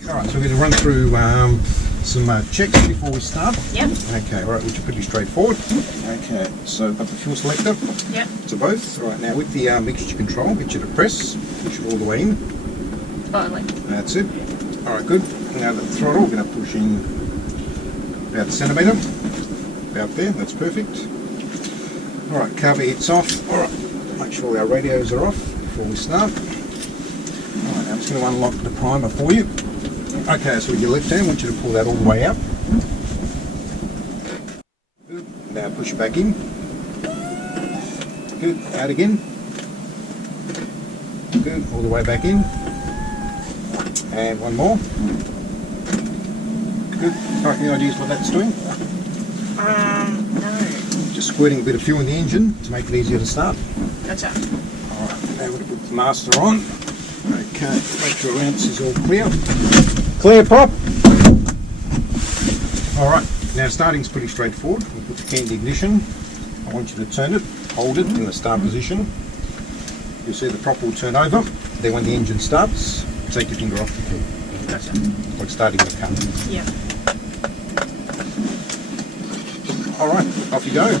Yes. Alright, so we're going to run through some checks before we start. Yep. Okay, alright, which are pretty straightforward. Okay, so got the fuel selector. Yep. To both. Alright, now with the mixture control, get you to press, push it all the way in. Finally. That's it. Alright, good. Now the throttle, we're going to push in about a centimetre. About there, that's perfect. Alright, carb heat's off. Alright, make sure our radios are off before we start. Alright, I'm just going to unlock the primer for you. Okay, so with your left hand, I want you to pull that all the way out. Good. Now push it back in. Good. Out again. Good. All the way back in. And one more. Good. Alright, any ideas what that's doing? No. Just squirting a bit of fuel in the engine to make it easier to start. Gotcha. Alright, now we're going to put the master on. Okay, make sure ramps is all clear. Clear prop. Alright, now starting's pretty straightforward. We'll put the key in the ignition. I want you to turn it, hold it in the start position. You'll see the prop will turn over. Then when the engine starts, take your finger off the key. Gotcha. Like starting the car. Yeah. Alright, off you go.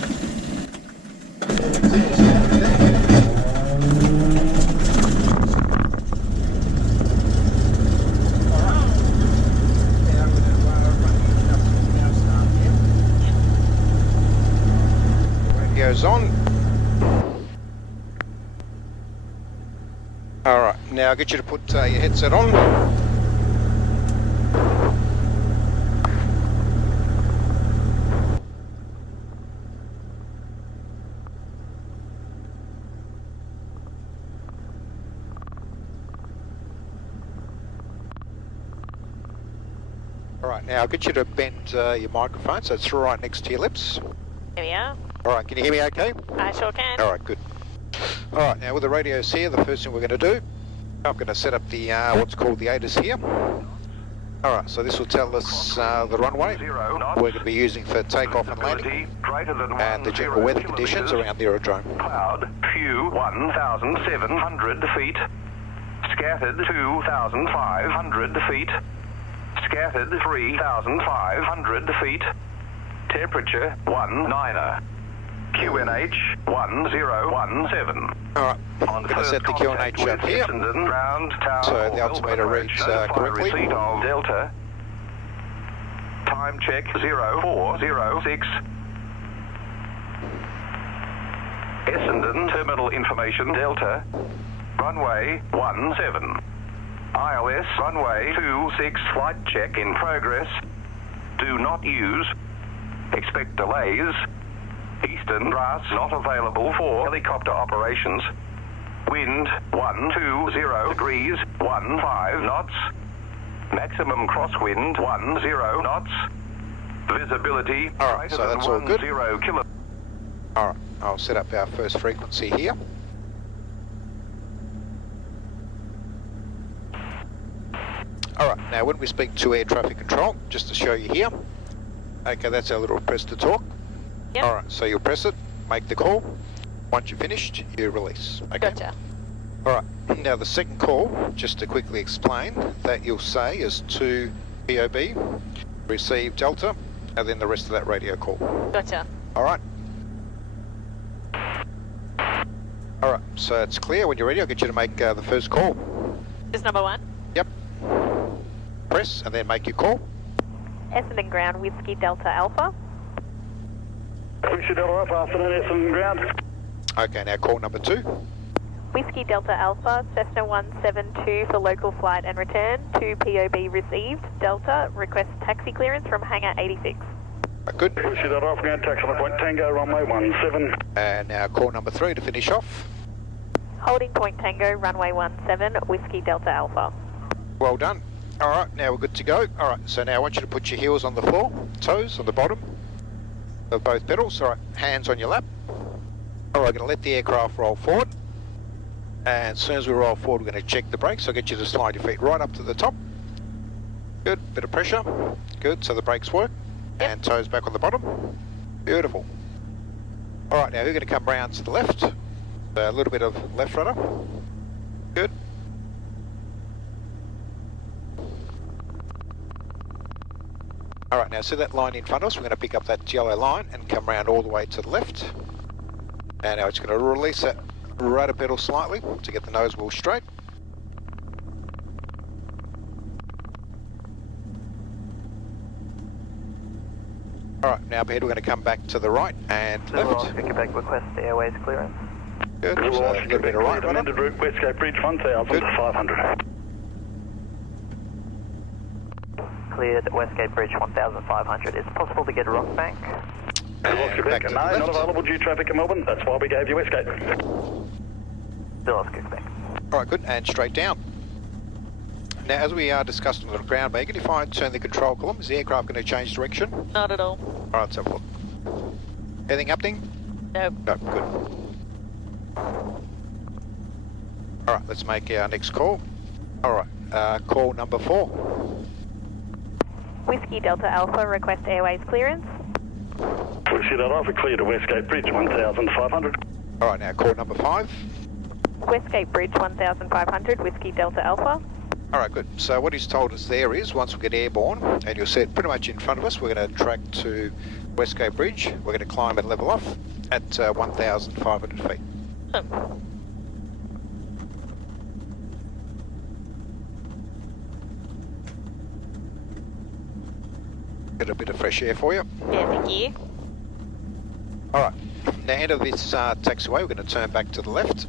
Radio's on. Alright, now I'll get you to put your headset on. Alright, now I'll get you to bend your microphone so it's right next to your lips. Here we are. Alright, can you hear me okay? I sure can. Alright, good. Alright, now with the radios here, the first thing we're going to do, I'm going to set up the what's called the ATIS here. Alright, so this will tell us the runway we're going to be using for takeoff and landing, and the general weather conditions around the aerodrome. Cloud, few 1,700 feet, scattered 2,500 feet, scattered 3,500 feet, temperature 19er, QNH 1017. Alright, I'm going to set the QNH up here, so the altimeter reads correctly. Receipt of Delta. Time check 0406. Essendon terminal information Delta. Runway 17. ILS runway 26 flight check in progress. Do not use. Expect delays. Eastern grass not available for helicopter operations. Wind 120 degrees, 15 knots. Maximum crosswind 10 knots. Visibility Alright, so that's all good. 0 kilo. Alright, I'll set up our first frequency here. Alright, now when we speak to air traffic control, just to show you here. Okay, that's our little press to talk. Yep. Alright, so you'll press it, make the call. Once you're finished, you release. Okay. Gotcha. Alright, now the second call, just to quickly explain, that you'll say is to POB, receive Delta, and then the rest of that radio call. Gotcha. Alright. Alright, so it's clear. When you're ready, I'll get you to make the first call. Is number one? Yep. Press, and then make your call. Essendon ground, Whiskey Delta Alpha. Whiskey Delta Alpha, afternoon, Essendon ground. Okay, now call number 2. Whiskey Delta Alpha, Cessna 172 for local flight and return. 2 POB received. Delta, request taxi clearance from hangar 86. Good. Whiskey Delta Alpha, ground taxi on point Tango, runway 17. And now call number 3 to finish off. Holding point Tango, runway 17, Whiskey Delta Alpha. Well done. Alright, now we're good to go. Alright, so now I want you to put your heels on the floor, toes on the bottom of both pedals. Alright, hands on your lap. Alright, we're going to let the aircraft roll forward. And as soon as we roll forward, we're going to check the brakes. So I'll get you to slide your feet right up to the top. Good, bit of pressure. Good, so the brakes work. And toes back on the bottom. Beautiful. Alright, now we're going to come round to the left. A little bit of left rudder. Good. Alright, now see that line in front of us? We're going to pick up that yellow line and come around all the way to the left. And now it's going to release that rudder pedal slightly to get the nose wheel straight. Alright, now ahead we're going to come back to the right and left. Quebec request airways clearance. Good, so a little bit of right rudder. Amended route, Westgate Bridge 1500. Cleared Westgate Bridge 1500. Is it possible to get a rock bank? And Quebec, back to no, the not left. available due traffic in Melbourne. That's why we gave you Westgate. Still Oscar Quebec. Alright, good, and straight down. Now, as we discussed on the ground beacon, if I turn the control column, is the aircraft going to change direction? Not at all. Alright, let's have a look. Anything happening? No. No, good. Alright, let's make our next call. Alright, call number 4. Whiskey Delta Alpha, request airways clearance. Whiskey Delta Alpha, clear to Westgate Bridge 1500. Alright, now call number 5. Westgate Bridge 1500, Whiskey Delta Alpha. Alright, good. So what he's told us there is, once we get airborne, and you'll see it pretty much in front of us, we're going to track to Westgate Bridge. We're going to climb and level off at 1,500 feet. Get a bit of fresh air for you. Yeah, thank you. Alright, now end of this taxiway, we're going to turn back to the left.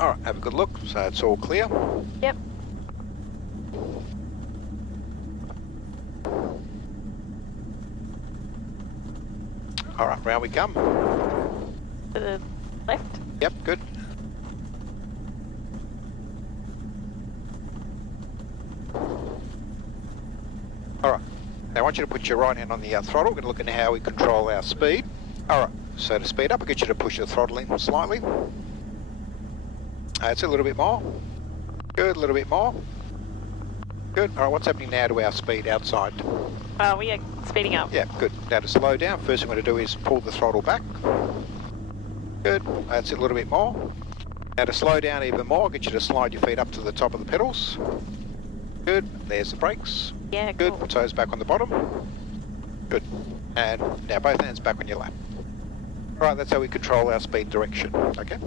Alright, have a good look, so it's all clear. Yep. Alright, round we come. To the left. Yep, good. Alright, now I want you to put your right hand on the throttle. We're going to look at how we control our speed. Alright, so to speed up, I'll get you to push the throttle in slightly. That's a little bit more. Good, a little bit more. Good. Alright, what's happening now to our speed outside? We are speeding up. Yeah, good. Now to slow down, first thing we're going to do is pull the throttle back. Good. That's it, a little bit more. Now to slow down even more, I'll get you to slide your feet up to the top of the pedals. Good. There's the brakes. Yeah, Good. cool. Toes back on the bottom. Good. And now both hands back on your lap. Alright, that's how we control our speed direction. Okay?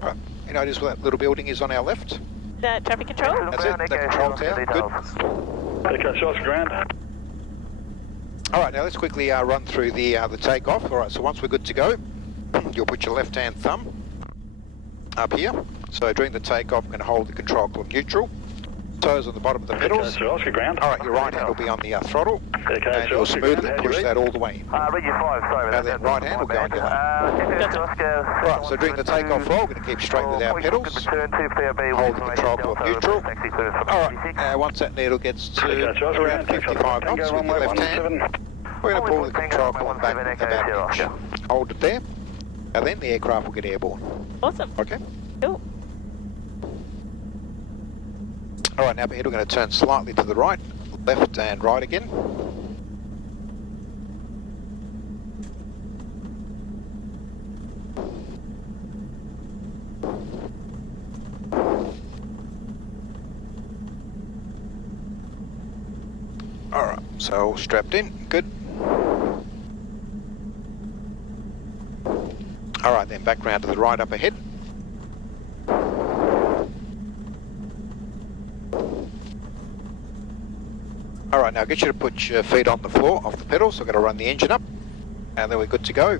Alright. You notice where that little building is on our left? Traffic control? That's it, the control tower. Good. Okay, shots ground. Alright, now let's quickly run through the takeoff. Alright, so once we're good to go, you'll put your left hand thumb up here. So during the takeoff, we're going to hold the control column neutral. Toes on the bottom of the pedals. Okay, Oscar ground. Alright, your right hand will be on the throttle. Okay, And you'll Oscar smoothly ground. push that all the way. Reggie 5, sorry Now then, right hand will go on your lap. Right, so during the takeoff roll, we're going to keep straight with our pedals. Hold the control column neutral. Alright, once that needle gets to around 55 knots with your left hand, we're going to pull the control column back about an inch. Hold it there, and then the aircraft will get airborne. Awesome. Okay? Cool. Alright, now ahead we're going to turn slightly to the right, left and right again. Alright, so all strapped in, good. Alright then, back round to the right up ahead. Alright, now I'll get you to put your feet on the floor, off the pedals, so I'm going to run the engine up, and then we're good to go.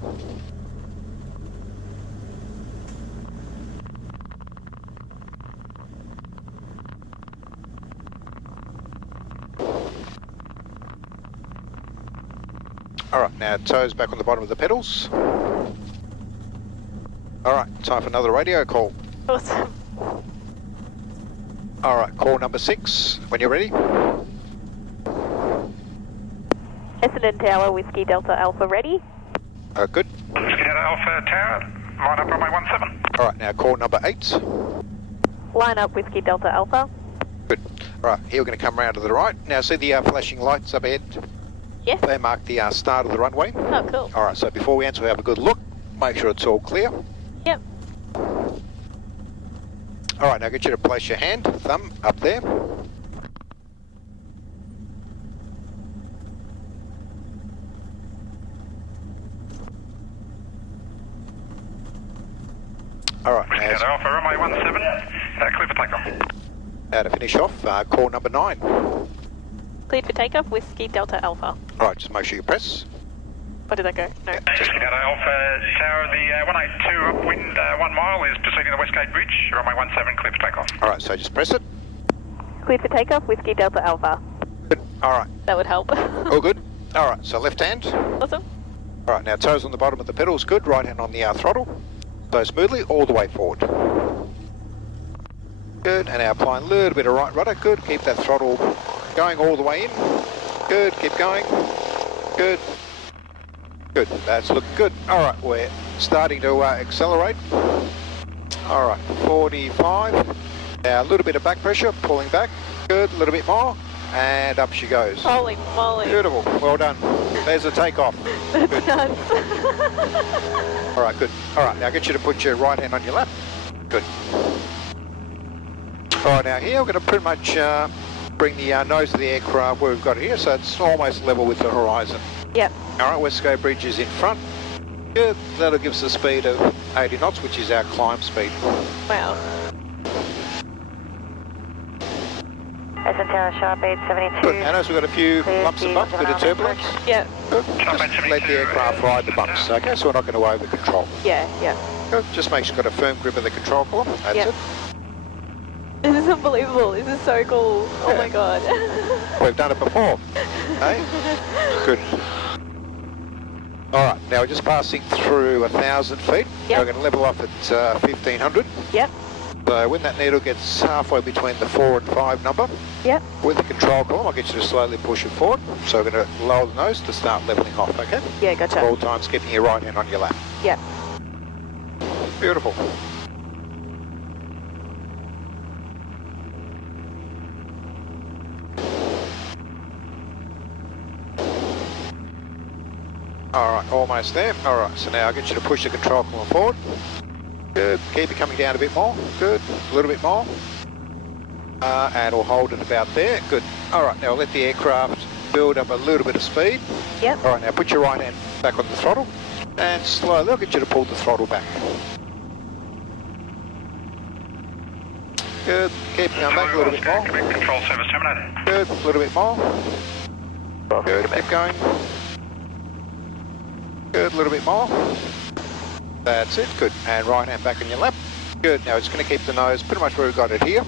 Alright, now toes back on the bottom of the pedals. Alright, time for another radio call. Awesome. Alright, call number 6, when you're ready. Essendon Tower, Whiskey Delta Alpha ready. Good. Whiskey Delta Alpha Tower, line up runway 17. Alright, now call number 8. Line up Whiskey Delta Alpha. Good. Alright, here we're going to come round to the right. Now see the flashing lights up ahead? Yes. They mark the start of the runway. Oh, cool. Alright, so before we answer, we have a good look. Make sure it's all clear. Yep. Alright, now I get you to place your hand, thumb, up there. Alright, Whiskey Delta Alpha, runway 17, clear for takeoff. now to finish off, call number 9. Cleared for takeoff, Whiskey Delta Alpha. Alright, just make sure you press. Where did that go? No. Whiskey Delta Alpha, Tower, the 182 upwind 1 mile is proceeding to Westgate Bridge, runway 17, clear for takeoff. Alright, so just press it. Cleared for takeoff, Whiskey Delta Alpha. Good. Alright, That would help. all good. Alright, so left hand. Awesome. Alright, now toes on the bottom of the pedals, good. Right hand on the throttle. Go smoothly, all the way forward. Good, and now applying a little bit of right rudder, good. Keep that throttle going all the way in. Good, keep going. Good. Good, that's looking good. Alright, we're starting to accelerate. Alright, 45. Now a little bit of back pressure, pulling back. Good, a little bit more. And up she goes. Holy moly. Beautiful, well done. There's a takeoff. That's nuts. Alright, good. Alright, now get you to put your right hand on your lap. Good. Alright, now here we're going to pretty much bring the nose of the aircraft where we've got it here, so it's almost level with the horizon. Yep. Alright, Westgate Bridge is in front. Good, that'll give us a speed of 80 knots, which is our climb speed. Wow. Essendon Tower, sharp 872. Good, and as we've got a few lumps and bumps, bit of turbulence. Yep. Good, just let the aircraft ride the bumps, okay, so we're not going to over control. Yeah, yeah. Good, just make sure you've got a firm grip of the control column, that's Yep. it. This is unbelievable. This is so cool. Oh Yeah. my god. We've done it before. Hey? Good. Alright, now we're just passing through 1,000 feet. Yep. We're going to level off at 1,500. Yep. So when that needle gets halfway between the 4 and 5 number, Yep. with the control column, I'll get you to slowly push it forward. So we're going to lower the nose to start leveling off, okay? Yeah, gotcha. All times keeping your right hand on your lap. Yep. Beautiful. Alright, almost there. Alright, so now I'll get you to push the control column forward. Good, keep it coming down a bit more. Good, a little bit more. And we'll hold it about there. Good. Alright, now let the aircraft build up a little bit of speed. Yep. Alright, now put your right hand back on the throttle. And slowly I'll get you to pull the throttle back. Good, keep it going back a little bit more. Control service terminated. Good, a little bit more. Good, keep going. Good, a little bit more. That's it, good. And right hand back on your lap. Good, now it's going to keep the nose pretty much where we've got it here.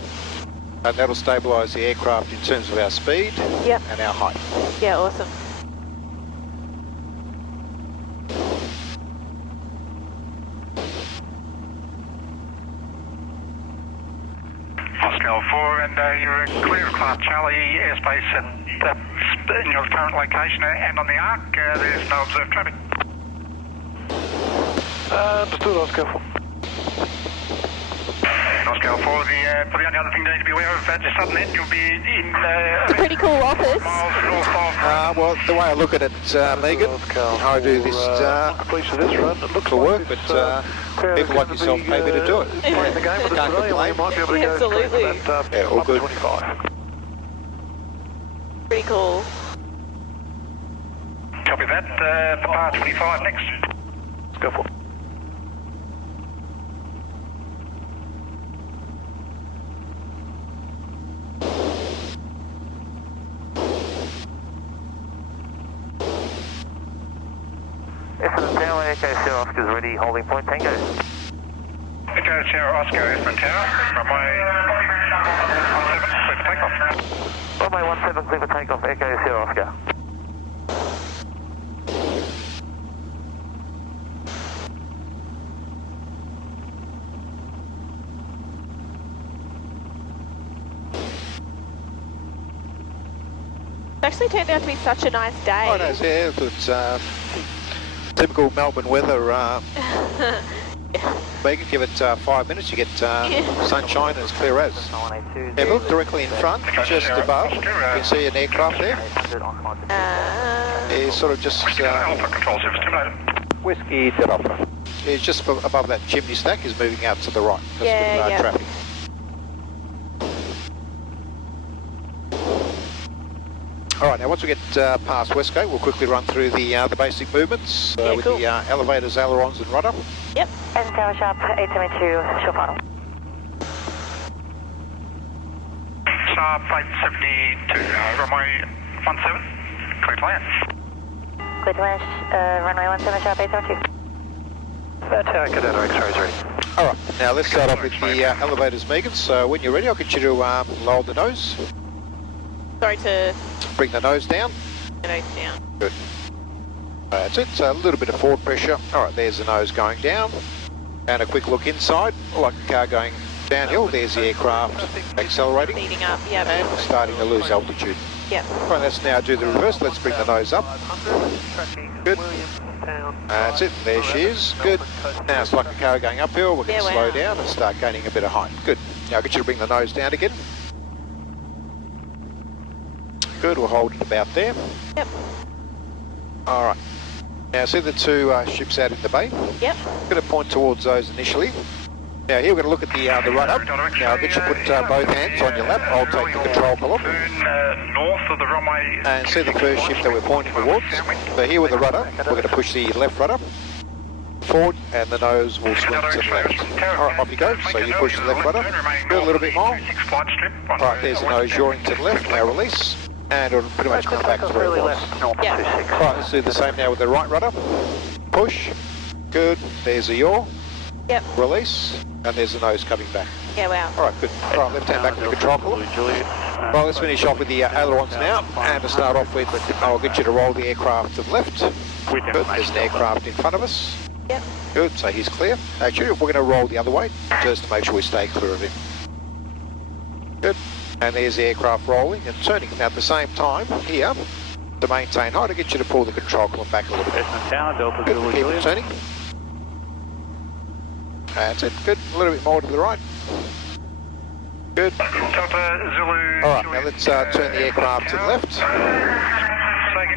And that'll stabilise the aircraft in terms of our speed Yep. and our height. Yeah, awesome. Oscar 4, and you're clear of Class Charlie airspace in your current location and on the arc. There's no observed traffic. Understood, Oscar 4. Oscar 4, for the only other thing you need to be aware of, at the southern end, you'll be in It's a pretty cool office. miles north of... Well, the way I look at it, Megan, I do this Completion of this run, it looks for like work, it's, but people like yourself pay me to do it. Playing the game, but Can't today we complain. might be able to go Absolutely. that, Yeah, all good. 25. Pretty cool. Copy that, for par 25 next. Let's go for it. Essendon Tower, Echo Sierra Oscar's ready, holding point Tango. Echo Sierra Oscar, Essendon Tower, runway 17, clear for takeoff. Runway 17, clear for takeoff, Echo Sierra Oscar. It actually turned out to be such a nice day. Oh, no, yeah, it's typical Melbourne weather. Megan, give it 5 minutes, you get sunshine and it's clear as. Yeah, look directly in front, just above. You can see an aircraft there. It's sort of just Alpha control service terminated. Whiskey set off. It's just above that chimney stack is moving out to the right. Just Yeah, with yeah. traffic. Alright, now once we get past Westgate, we'll quickly run through the basic movements with cool. the elevators, ailerons and rudder. Yep. And tower sharp 872, show final. Sharp 872, runway 17, clear to land. Clear to land, runway 17, sharp 872. Tower Cadet X-ray 3. Alright, now let's start off with the elevators, Megan. So when you're ready, I'll get you to lower the nose. Sorry to Bring the nose down. the nose down. Good. That's it, so a little bit of forward pressure. Alright, there's the nose going down. And a quick look inside, like a car going downhill. There's the aircraft accelerating Speeding up, yep. and starting to lose altitude. Yep. Right, let's now do the reverse. Let's bring the nose up. Good. That's it, there she is. Good. Now it's like a car going uphill. We can slow down and start gaining a bit of height. Good. Now I'll get you to bring the nose down again. Good, we'll hold it about there. Yep. Alright. Now see the two ships out in the bay? Yep. I'm going to point towards those initially. Now here we're going to look at the run-up. Now I'll get you to put both hands on your lap. I'll take the control column. North of the runway. And see the first ship that we're pointing towards. So here with the rudder, we're going to push the left rudder forward and the nose will swing to the left. Alright, off you go. So you push the left rudder. Do a little bit more. Alright, there's the nose yawing to the left. Now release. And it'll pretty much come back to where it was. Yeah. Right, let's do the same now with the right rudder. Push. Good. There's a yaw. Yep. Release. And there's the nose coming back. Yeah, wow. Alright, good. Alright, left hand back to the control column. Right, let's finish off with the ailerons now. And to start off with, I'll get you to roll the aircraft to the left. Good. There's an aircraft in front of us. Yep. Good, so he's clear. Actually, we're going to roll the other way, just to make sure we stay clear of him. Good. And there's the aircraft rolling and turning. Now at the same time, here, to maintain height, I'll get you to pull the control column back a little bit. Good, keep it turning. That's it, good. A little bit more to the right. Good. Alright, now let's turn the aircraft to the left.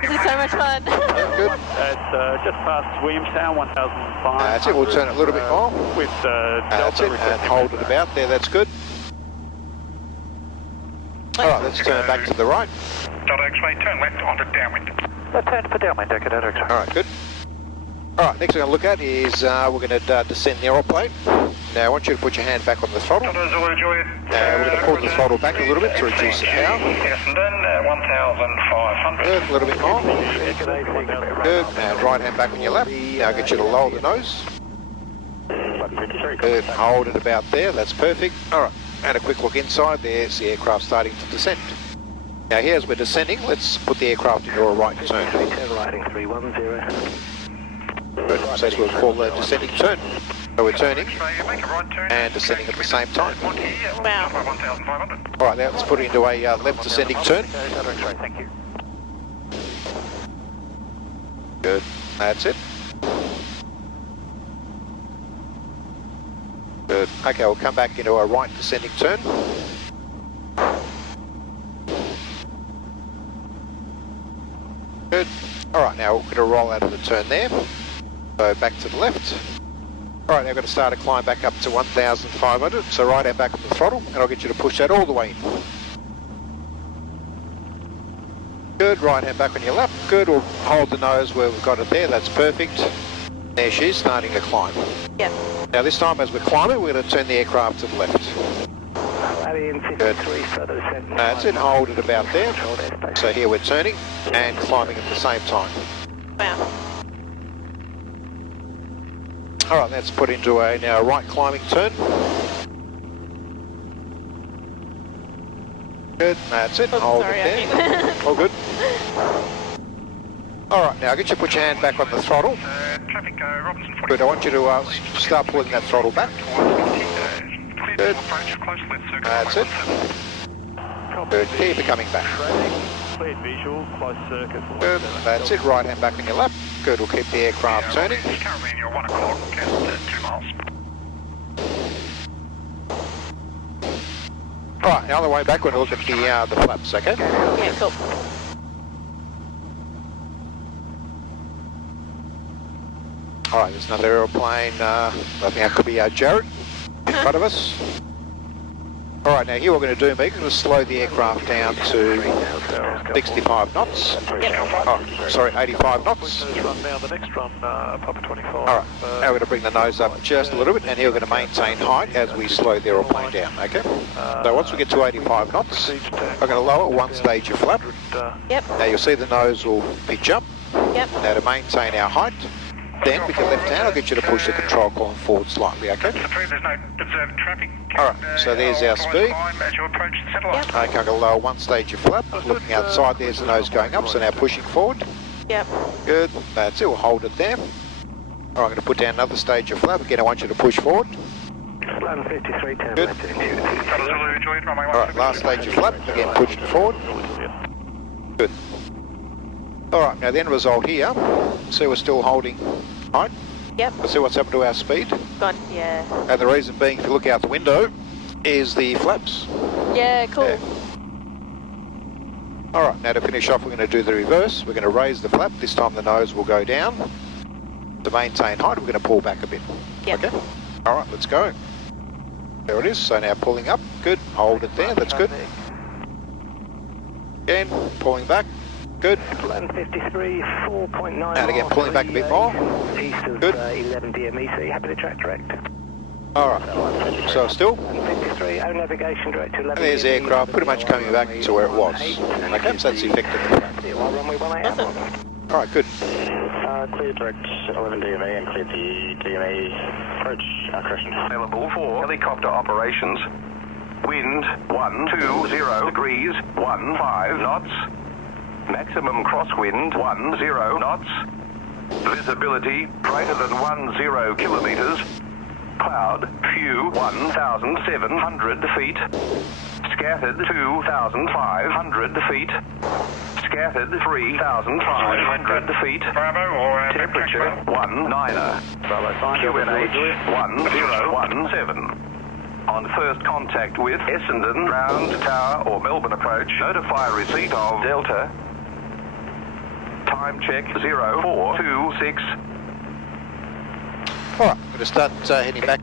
This is so much fun. Good. It's just past Williamstown, 1,500. That's it, we'll turn it a little bit more. With That's it, and hold it about there, that's good. Alright, let's turn back to the right. Delta X-ray, turn left onto downwind. Turn for downwind, Cadet X-ray. Alright, good. Alright, next thing I'm going to look at is we're going to descend the aeroplane. Now I want you to put your hand back on the throttle. Delta Zulu Juliet. We're going to pull the throttle back a little bit to reduce the power. Essendon, 1,500. Good, a little bit more. Good, and right hand back on your lap. Now I'll get you to lower the nose. Good, hold it about there, that's perfect. Alright, and a quick look inside, there's the aircraft starting to descend. Now here as we're descending, let's put the aircraft into a right turn. Good, so that's what we call the descending turn. So we're turning and descending at the same time. Wow. Alright, now let's put it into a left descending turn. Good, that's it. Good. Okay, we'll come back into a right descending turn. Good. Alright, now we're going to roll out of the turn there. So back to the left. Alright, now we're going to start a climb back up to 1,500. So right hand back on the throttle, and I'll get you to push that all the way in. Good, right hand back on your lap. Good, we'll hold the nose where we've got it there, that's perfect. There she is, starting to climb. Yep. Now this time as we're climbing, we're going to turn the aircraft to the left. Good. That's it, hold it about there. So here we're turning and climbing at the same time. Wow. Alright, let's put into a now right climbing turn. Good, that's it, hold it there. All good. Alright, now I'll get you to put your hand back on the throttle. Good, I want you to start pulling that throttle back. Good. That's it. Good, keep it coming back. Good, that's it, right hand back on your lap. Good, we'll keep the aircraft turning. Alright, now on the way back we're going to look at the flaps, okay? Yeah, cool. Alright, there's another aeroplane, I think that could be Jared in front of us. Alright, now here what we're going to do, Megan, is slow the aircraft down to 65 knots. Oh, sorry, 85 knots. Now the next run, Papa 25. Alright, now we're going to bring the nose up just a little bit, and here we're going to maintain height as we slow the aeroplane down, okay? So once we get to 85 knots, I'm going to lower one stage of flap. Yep. Now you'll see the nose will pitch up. Yep. Now to maintain our height, then with your left hand I'll get you to push the control column forward slightly, okay? There's no observed traffic. Alright, so there's our speed. As you approach the satellite. Yep. Okay, I'm going to lower one stage of flap. Looking outside, there's the nose going up, so now pushing forward. Yep. Good, that's it, we'll hold it there. Alright, I'm going to put down another stage of flap. Again, I want you to push forward. 53, 10 Good. left. Alright, last stage of flap. Again, pushing forward. Good. Alright, now the end result here, see we're still holding height. Yep. Let's see what's happened to our speed. Gone. Yeah. And the reason being, if you look out the window, is the flaps. Yeah, cool. Yeah. Alright, now to finish off we're going to do the reverse. We're going to raise the flap. This time the nose will go down. To maintain height, we're going to pull back a bit. Yep. Okay? Alright, let's go. There it is. So now pulling up. Good. Hold it there. That's good. Again, pulling back. Good. 53, 4.9. And again, pulling back a bit more. East of Good. 11 DME, so you happy to track direct? Alright. So still. 53, O navigation direct to 11. And there's the aircraft pretty much coming back to where it was. Okay, so that's effective. Runway 18. Awesome. Alright, good. Clear direct 11 DME and clear the DME approach correction. Available for helicopter operations. Wind 120 degrees, 15 knots. Maximum crosswind 10 knots. Visibility greater than 10 kilometers. Cloud few 1,700 feet. Scattered 2,500 feet. Scattered 3,500 feet. Bravo or Temperature 19er. QNH 1017. On first contact with Essendon, ground, tower or Melbourne approach, notify receipt of Delta. Time check 0426. Alright, I'm going to start heading back